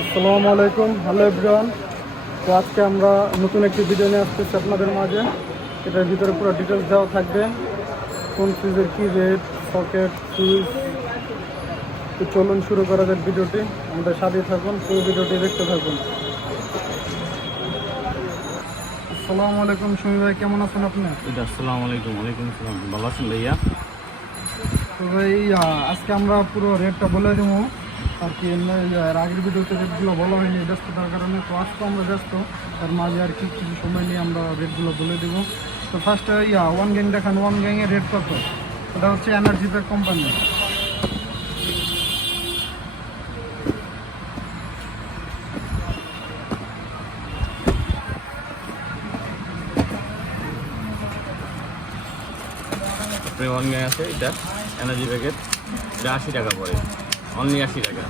আসসালামু আলাইকুম, hello everyone. তো আজকে আমরা নতুন একটি ভিডিও নিয়ে আসতেছি আপনাদের মাঝে। এটার ভিতরে পুরো ডিটেলস দেওয়া থাকবে, কোন ফ্রিজের কী রেট, সকেট, সুইচ। তো চলুন শুরু করা যাক ভিডিওটি। আমাদের সাথে থাকুন, পুরো ভিডিওটি দেখতে থাকুন। আসসালামু আলাইকুম সুমি ভাই, কেমন আছেন আপনি? আসসালামু আলাইকুম। ওয়ালাইকুম আসসালাম। ভালো আছেন ভাইয়া? তো ভাই আজকে আমরা পুরো রেটটা বলে দেবো আর কি। এর আগের ভিডিওতে রেটগুলো বলা হয়নি ব্যস্ততার কারণে, তো আজকে আমরা ব্যস্ত, তার মাঝে আর কি কিছু সময় নিয়ে আমরা রেটগুলো বলে দেবো। তো ফার্স্টে ওয়ান গ্যাং দেখান। ওয়ান গ্যাংয়ের রেট কত? এটা হচ্ছে এনার্জি প্যাক কোম্পানি। আপনি ওয়ান গ্যাং আছে, এটা এনার্জি প্যাকেট, এটা 80 টাকা পড়ে, অনলি 80 টাকা।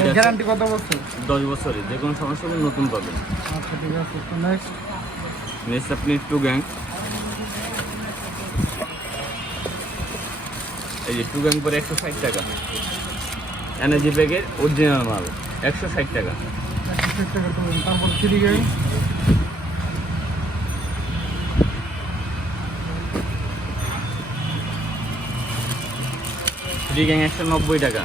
এটা গ্যারান্টি কত বছর? 10 বছরের, যে কোনো সমস্যা হলে নতুন পাবেন। আচ্ছা ঠিক আছে। তো নেক্সট আপনি টু গ্যাং, এই যে টু গ্যাং পরে 160 টাকা, এনার্জি প্যাকেট অরিজিনাল মাল 160 টাকা। 160 টাকা করবেন। তারপর থ্রি গ্যাং, থ্রি গ্যাং 190 টাকা।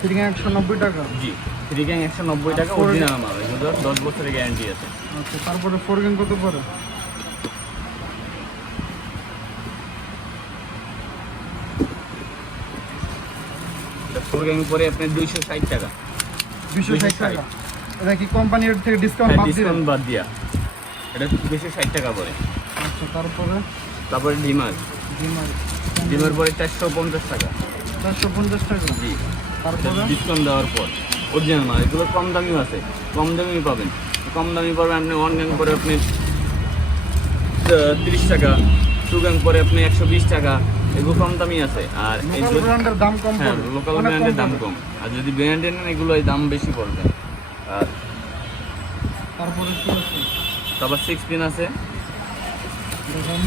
থ্রি গ্যাং 190 টাকা। জি, থ্রি গ্যাং 190 টাকা, অরিজিনাল মাল, এগুলো 10 বছরের গ্যারান্টি আছে। আচ্ছা, তারপরে ফোর গ্যাং কত পড়ে? ফোর গ্যাং পরে আপনার 260 টাকা। 260 টাকা। এটা কি কোম্পানির থেকে ডিসকাউন্ট বাদ দিয়ে? ডিসকাউন্ট বাদ দিয়া এটা 260 টাকা পড়ে। আচ্ছা, তারপরে ডিমার, ডিমার পরে 450 টাকা। 450 টাকা। জি, তারপরে ডিসকাউন্ট দেওয়ার পর অরিজিনাল মাল, এগুলো কম দামিও আছে, কম দামি পাবেন। কম দামি পাবেন আপনি ওয়ান গ্যাং পরে আপনি 30 টাকা, টু গ্যাং পরে আপনি 120 টাকা, এগুলো কম দামি আছে। আর লোকাল ব্র্যান্ডের দাম কম হ্যাঁ, পড়ে, লোকাল অনেক ব্র্যান্ডের দাম পড়ে। কম। আর যদি ব্র্যান্ডের নেন এগুলো দাম বেশি পড়বে। আর তারপরে কি আছে? তারপর 6 পিন আছে, দেখেন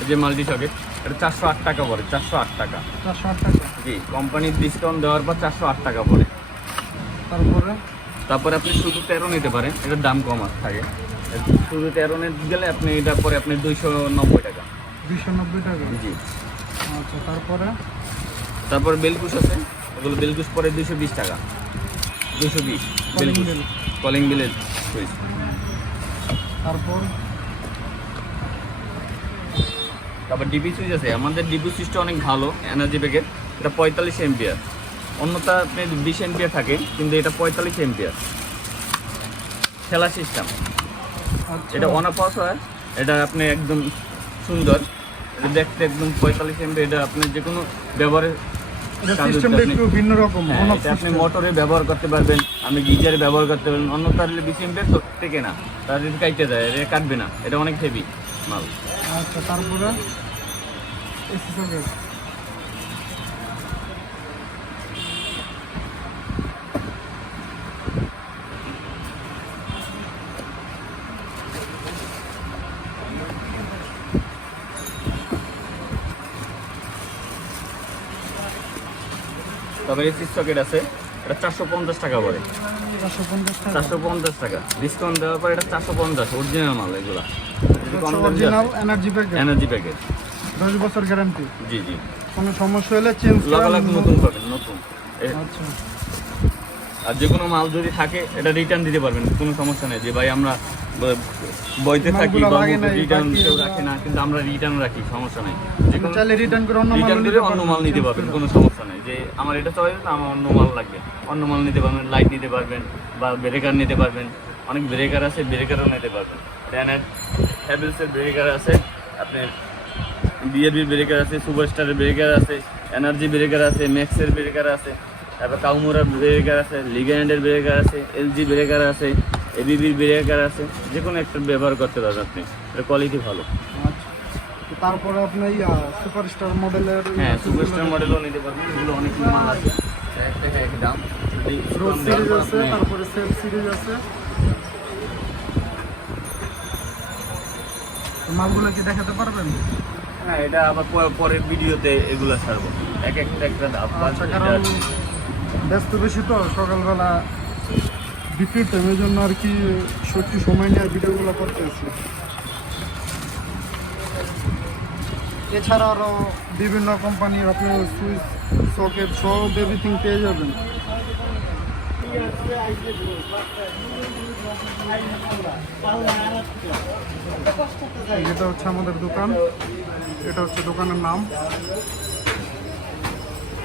এই যে মাল্টি সকেট, এটা 408 টাকা পড়ে, 408 টাকা। 408 টাকা। জি, কোম্পানির ডিসকাউন্ট দেওয়ার পর 408 টাকা পড়ে। তারপরে আপনি শুধু 13 নিতে পারেন, এটার দাম কম থাকে। শুধু 13 নিতে গেলে আপনি এটা পরে আপনি 290 টাকা। 290 টাকা। জি। আচ্ছা, তারপরে বেলকুশ আছে, এগুলো বেলকুশ পরে 220 টাকা। 220 বেলকুশ, কলিং বেলের সুইচ। তারপর ডিপি সুইচ আছে, আমাদের ডিপি সুইচটা অনেক ভালো, এনার্জি প্যাকেট, এটা 45 এম্পিয়ার। অন্যটা আপনি 20 এম্পিয়ার থাকে, কিন্তু এটা 45 এম্পিয়ার খেলা সিস্টেম। এটা অন অফ হয়, এটা আপনি একদম সুন্দর, এটা দেখতে একদম 45 এম্পিয়ার। এটা আপনি যে কোনো ব্যবহারে সিস্টেমটা একটু ভিন্ন রকম। এটা আপনি মোটরে ব্যবহার করতে পারবেন, আপনি গিজারে ব্যবহার করতে পারবেন। অন্যটা হলে 20 এম্পিয়ার তো থেকে না, তার যদি কাটতে যায়, এটা কাটবে না, এটা অনেক হেভি মাল। আচ্ছা, তারপরে এসি সকেট। তারপরে এসি সকেট আছে, এটা 450 টাকা পড়ে। 450 টাকা ডিসকাউন্ট দেওয়ার পর এটা 450, অরিজিনাল মাল এগুলা। Original energy packet, energy packet, 10 বছর গ্যারান্টি। জি জি, কোনো সমস্যা হলে চেঞ্জ লাগালাগ নতুন পাবেন, নতুন। আচ্ছা, আর যে কোনো মাল যদি থাকে এটা রিটার্ন দিতে পারবেন, কোনো সমস্যা নেই। যে ভাই আমরা বইতে থাকি বা রিটার্ন কেউ রাখে না, কিন্তু আমরা রিটার্ন রাখি, সমস্যা নেই। যে কোনো চাইলে রিটার্ন করে অন্য মাল নিতে পারবেন, কোনো সমস্যা নেই। যে আমার এটা চলে না, আমার অন্য মাল লাগবে, অন্য মাল নিতে পারবেন। লাইট নিতে পারবেন বা ব্রেকার নিতে পারবেন, অনেক ব্রেকার আছে, ব্রেকারও নিতে পারবেন। হ্যাভেলসের ব্রেকার আছে, আপনার বিএরবি ব্রেকার আছে, সুপারস্টারের ব্রেকার আছে, এনার্জি ব্রেকার আছে, ম্যাক্সের ব্রেকার আছে, তারপর কাউমোরার ব্রেকার আছে, লিগ্যান্ডের ব্রেকার আছে, এলজি ব্রেকার আছে, এবিবির ব্রেকার আছে। যে কোনো একটা ব্যবহার করতে পারবেন আপনি, এর কোয়ালিটি ভালো। তারপরে আপনি সুপারস্টার মডেলের, হ্যাঁ, সুপারস্টার মডেলও নিতে পারবেন, এগুলো অনেক মাল আছে, এক টাকা এক দাম। রোজ সিরিজ আছে, তারপরে সেল সিরিজ আছে। মালগুলো কি দেখাতে পারবেন? হ্যাঁ, এটা আবার পরের ভিডিওতে এগুলো ছাড়বো, এক একটা দাম। আচ্ছা, কারণ ব্যস্ত বেশি তো, সকালবেলা বিক্রির টাইমের জন্য আর কি সত্যি সময় নিয়ে ভিডিওগুলো করতেছি। এছাড়া আরও বিভিন্ন কোম্পানির আপনি সুইচ সকেট সব এভরিথিং পেয়ে যাবেন। এটা হচ্ছে আমাদের দোকান, এটা হচ্ছে দোকানের নাম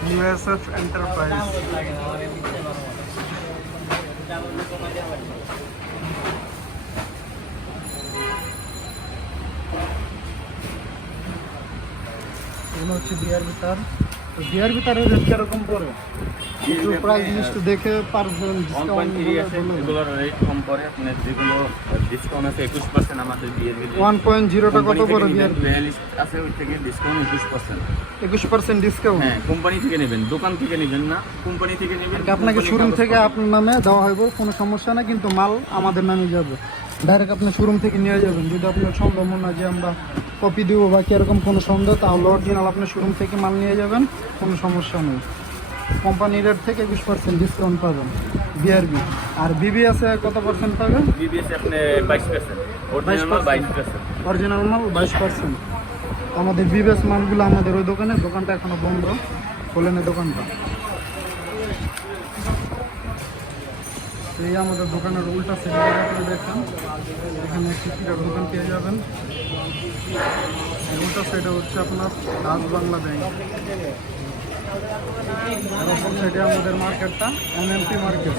ইউএসএফ এন্টারপ্রাইজ। এগুলো হচ্ছে বিয়ার ভিতর। তো বিয়ার ভিতরে রেট কিরকম পড়ে? একটু প্রাইস লিস্ট দেখে পারবেন ডিসকাউন্ট এগুলোর রেট কম পড়ে, আপনার যেগুলো ডিসকাউন্ট আছে 21% আমাদের বিয়ের ভিতরে 1.0টা কত পড়ে বিয়ার প্লেলিস্ট আছে, ওই থেকে ডিসকাউন্ট 21% ডিসকাউন্ট? হ্যাঁ, কোম্পানি থেকে নেবেন, দোকান থেকে নেবেন না, কোম্পানি থেকে নেবেন। আপনাকে শোরুম থেকে আপনার নামে দেওয়া হইব, কোনো সমস্যা না, কিন্তু মাল আমাদের নামে যাবে। ডাইরেক্ট আপনি শোরুম থেকে নিয়ে যাবেন। যদি আপনার সন্দেহ মনে হয় যে আমরা কপি দিব বা কীরকম কোনো সন্দেহ, তাহলে অরিজিনাল আপনি শোরুম থেকে মাল নিয়ে যাবেন, কোনো সমস্যা নেই। কোম্পানি রেট থেকে 21% ডিসকাউন্ট পাবেন বিআরবি। আর বিবি আছে কত পার্সেন্ট পাবেন? বিবিএস আপনি 22%, অরিজিনাল মাল 22%, অরিজিনাল মাল 22%। আমাদের বিবিএস মালগুলো আমাদের ওই দোকানটা এখনো বন্ধ, খোলেন দোকানটা। এই আমাদের দোকানের উল্টা সাইডে দেখেন, এখানে টিকিটের দোকান পেয়ে যাবেন। উল্টা সাইডে হচ্ছে আপনার ডাচ বাংলা ব্যাংক। আর অপর সাইডে আমাদের মার্কেটটা এমএমপি মার্কেট।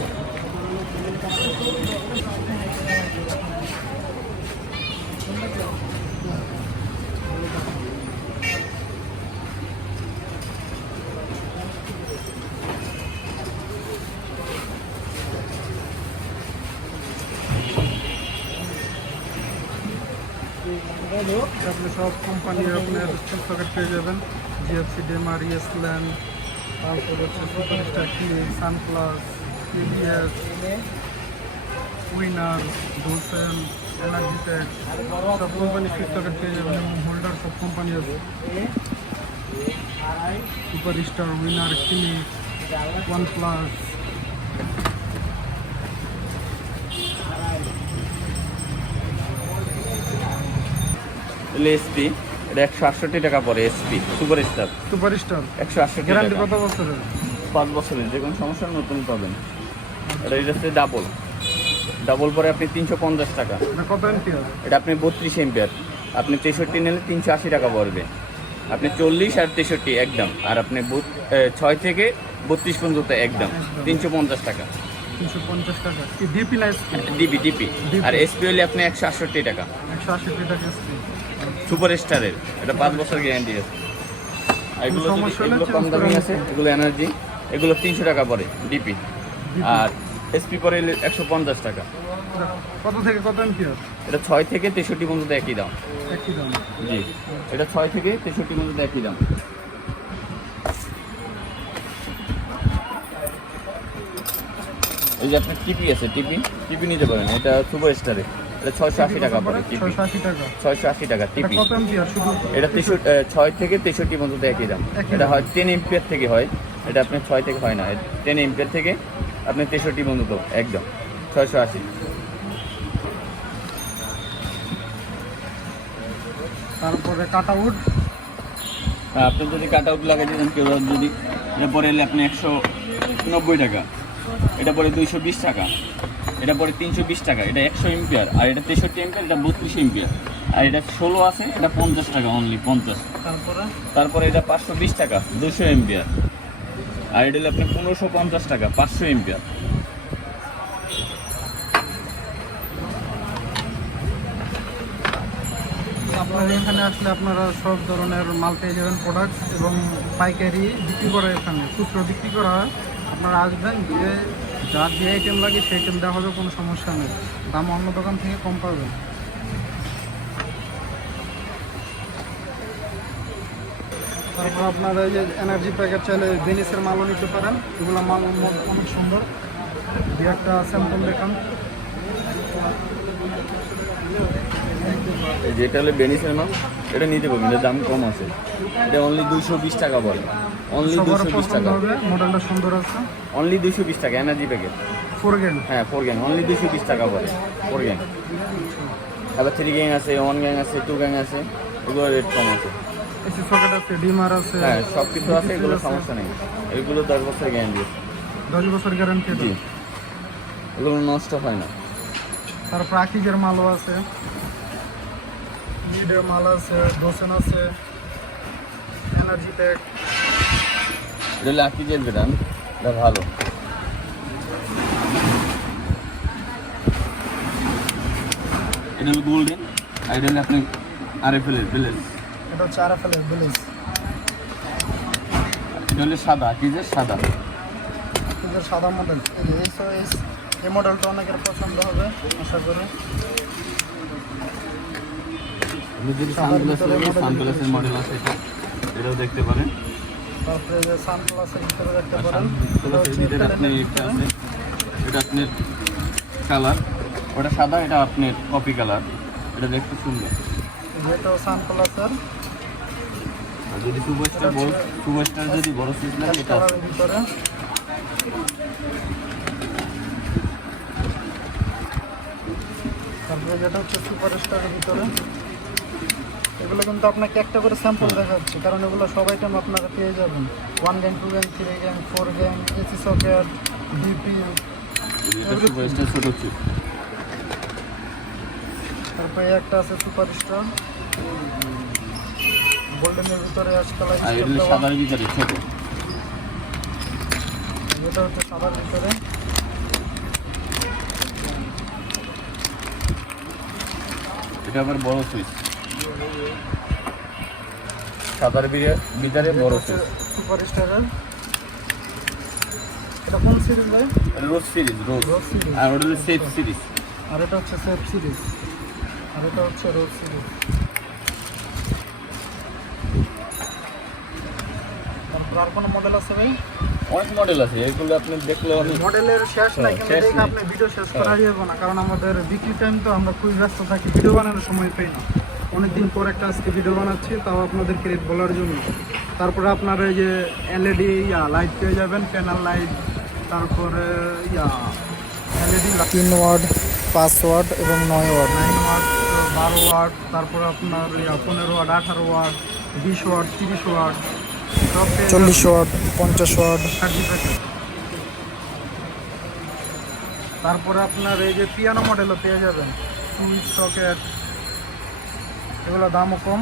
আপনি সব কোম্পানির আপনার সকেট পেয়ে যাবেন, জিএফসি, ডেমার, ইয়েসল্যান্ড, তারপর হচ্ছে Superstar, Click, Sunplus, TVS, Winner, ডোসেন, এনার্জিটেক, সব কোম্পানি ফিট সকেট পেয়ে যাবেন। এবং হোল্ডার সব কোম্পানি আছে, superstar, winner, click, OnePlus. SP এটা 168 টাকা পড়ে। এসপি সুপারস্টার 168 গ্যারান্টি টাকা, কত বছরের? 5 বছরের, যে কোনো সমস্যা নতুন পাবেন। এটা হচ্ছে ডাবল পরে আপনি 350 টাকা। কত এম্পিয়ার? এটা আপনি 32 এম্পিয়ার, আপনি 63 নিলে 380 টাকা পড়বে। আপনি 40 আর 63 একদম, আর আপনি 6 থেকে 32 পর্যন্ত একদম 350 টাকা। 350 টাকা কি ডিপি না এসপি? ডিপি। আর এসপি হলে আপনি 168 টাকা। 180 টাকা এসপি সুপারস্টারের, এটা 5 বছর গ্যারান্টি আছে। আর এগুলো কম দামি আছে, এগুলো এনার্জি, এগুলো 300 টাকা পড়ে ডিপি। আর এসপি পরে 150 টাকা। কত থেকে কত এম্পিয়ার? এটা 6 থেকে 63 পর্যন্ত একই দাম। একই দাম? জি, এটা 6 থেকে 63 পর্যন্ত একই দাম। এই যে আপনার টিপি আছে, টিপি নিতে পারেন, এটা সুপারস্টারে, এটা 680 টাকা পড়ে। টিপি 680 টাকা টিপি। কত এম্পিয়ার শুধু? এটা 6 থেকে 63 পর্যন্ত একই দাম। এটা হয় 10 এম্পিয়ার থেকে হয়, এটা আপনার 6 থেকে হয় না, 10 এম্পিয়ার থেকে আপনি 63 পর্যন্ত একদম 680। তারপরে কাটআউট, আপনি যদি কাটআউট লাগাইতে চান, কেউ যদি, এটা পরে এলে আপনি 190 টাকা, এটা পরে 220 টাকা, এটা পরে 320 টাকা। এটা 100 এম্পিয়ার, আর এটা 63 এম্পিয়ার, এটা 32 এম্পিয়ার। আর এটা 16 আছে, এটা 50 টাকা অনলি, 50। তারপরে এটা 520 টাকা 200 এম্পিয়ার। আর এটা হলে আপনি 1550 টাকা 500 এম্পিয়ার। আপনারা এখানে আসলে আপনারা সব ধরনের মাল পেয়ে যাবেন, প্রোডাক্ট, এবং পাইকারি বিক্রি করে, এখানে খুচরো বিক্রি করা হয়। আপনারা আসবেন, দিয়ে যার যে আইটেম লাগে সেই আইটেম দেওয়া হবে, কোনো সমস্যা নেই, দাম অন্য দোকান থেকে কম পাবেন। তারপর আপনারা এই যে এনার্জি প্যাকেট চাইলে বেনিসের মালও নিতে পারেন, এগুলো মাল অনেক সুন্দর। দু একটা স্যাম্পল দেখান। যেটা হলে বেনিসের মাল, এটা নিতে পারবেন, এটার দাম কম আছে। এটা অনলি 220 টাকা বলে, অনলি 220 টাকা। মডেলটা সুন্দর আছে, অনলি 220 টাকা এনার্জি প্যাকেট। 4 গ্যাং। হ্যাঁ 4 গ্যাং অনলি 220 টাকা পড়ে 4 গ্যাং। আবার 3 গ্যাং আছে, 1 গ্যাং আছে, 2 গ্যাং আছে, এগুলো রেট কম আছে। এসি সকেট আছে, ডিমার আছে, হ্যাঁ সব কিছু আছে, এগুলো সমস্যা নেই। এগুলো 10 বছর গ্যারান্টি। 10 বছর গ্যারান্টি। জি, এগুলো নষ্ট হয় না। তারপর আকিজের মালও আছে, লিডের মাল আছে, ডোসেন আছে, এনার্জি প্যাক। এটা হলো আকিজের ব্র্যান্ড, এটা ভালো। এটা হলো গোল্ডেন, আর এটা হলো আপনি RFL এর ভিলেজ। এটা হচ্ছে RFL এর ভিলেজ। এটা হলো সাদা, আকিজের সাদা। আকিজের সাদা মডেল। এই মডেলটা অনেকের পছন্দ হবে আশা করি। আপনি যদি সানপ্লাসের মডেল আছে, এটাও দেখতে পারেন। তারপরে যে সানপ্লাসের ভিতরে দেখতে পারেন, সানপ্লাসের ভিতরে আপনি একটা আছে, এটা আপনার কালার, ওটা সাদা, এটা আপনার কপি কালার। এটা দেখতে সুন্দর। যেটাও সানপ্লাসের। আর যদি সুপারস্টার যদি বড় সাইজ লাগে, এটা আছে। কালারের ভিতরে তারপরে যেটা হচ্ছে সুপারস্টারের ভিতরে। এগুলো কিন্তু আপনাকে একটা করে স্যাম্পল দেখাচ্ছি, কারণ এগুলো সব আইটেম আপনারা পেয়ে যাবেন। 1 gang, 2 gang, 3 gang, 4 gang, AC socket, DP. এটা সুপারস্টার ছোট চিপ। তারপরে একটা আছে সুপারস্টার গোল্ডেনের ভিতরে আজকাল আর এটা হলো সাদার ভিতরে ছোট। এটা হচ্ছে সাদার ভিতরে। এটা আবার বড় সুইচ, সাদার ভিতরে বড় সুইচ। সুপারস্টারের এটা কোন সিরিজ ভাই? রোজ সিরিজ, রোজ। রোজ সিরিজ। আর ওটা হলো সেফ সিরিজ। আর এটা হচ্ছে সেফ সিরিজ, আর এটা হচ্ছে রোজ সিরিজ। তারপর আর কোনো মডেল আছে ভাই? অনেক মডেল আছে, এগুলো আপনি দেখলে অনেক। মডেলের শেষ নাই, কিন্তু শেষ দেখে নাই। আপনি ভিডিও শেষ করা যাবে না, কারণ আমাদের বিক্রি টাইম তো আমরা খুবই ব্যস্ত থাকি, ভিডিও বানানোর সময় পাই না। অনেকদিন পর একটা আজকে ভিডিও বানাচ্ছি, তাও আপনাদেরকে রেট বলার জন্য। তারপরে আপনারা এই যে LED লাইট পেয়ে যাবেন, প্যানেল লাইট। তারপরে LED 3 ওয়াট, 5 ওয়াট এবং 9 ওয়াট, 9 ওয়াট, 12 ওয়াট। তারপরে আপনার 15 watt, 18 watt, 20 watt, 30 watt, 40 watt, 50 watt. তারপরে আপনার এই যে পিয়ানো মডেলও পেয়ে যাবেন, সুইচ সকেট, এগুলো দামও কম।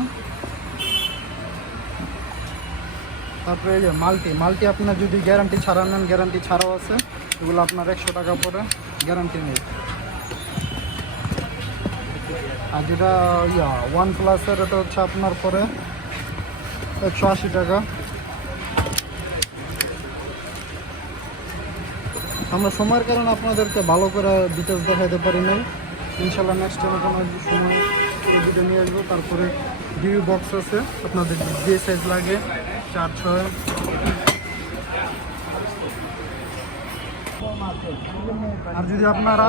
তারপরে এই যে মাল্টি আপনার যদি গ্যারান্টি ছাড়া নেন, গ্যারান্টি ছাড়াও আছে। এগুলো আপনার 100 টাকা পরে, গ্যারান্টি নেই। আর যেটা OnePlus-এর, এটা হচ্ছে আপনার পরে 180 টাকা। আমরা সময়ের কারণে আপনাদেরকে ভালো করে ডিটেলস দেখাইতে পারি নাই। ইনশাল্লাহ নেক্সট টাইমে কোনো সময় ভিডিও নিয়ে আসবো। তারপরে ডিবি বক্স আছে, আপনাদের যে সাইজ লাগে, 4-6। আর যদি আপনারা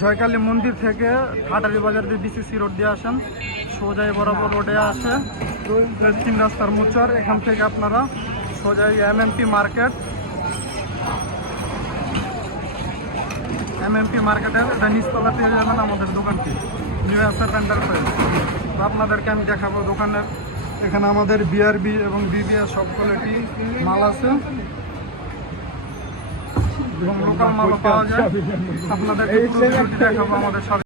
জয়কালী মন্দির থেকে হাটারি বাজার দিয়ে BCC রোড দিয়ে আসেন, সোজাই বরাবর রোডে আসে 3 রাস্তার মোচর, এখান থেকে আপনারা সোজাই MMP মার্কেটের এটা নিচতলা পেয়ে যাবেন আমাদের দোকানটি, নিউ এসআর এন্টারপ্রাইজ। তো আপনাদেরকে আমি দেখাবো দোকানের। এখানে আমাদের BRB এবং BBS সব কোয়ালিটি মাল আছে এবং লোকাল মালও পাওয়া যায়। আপনাদেরকে পুরো ভিডিওটি দেখাবো আমাদের সাথে।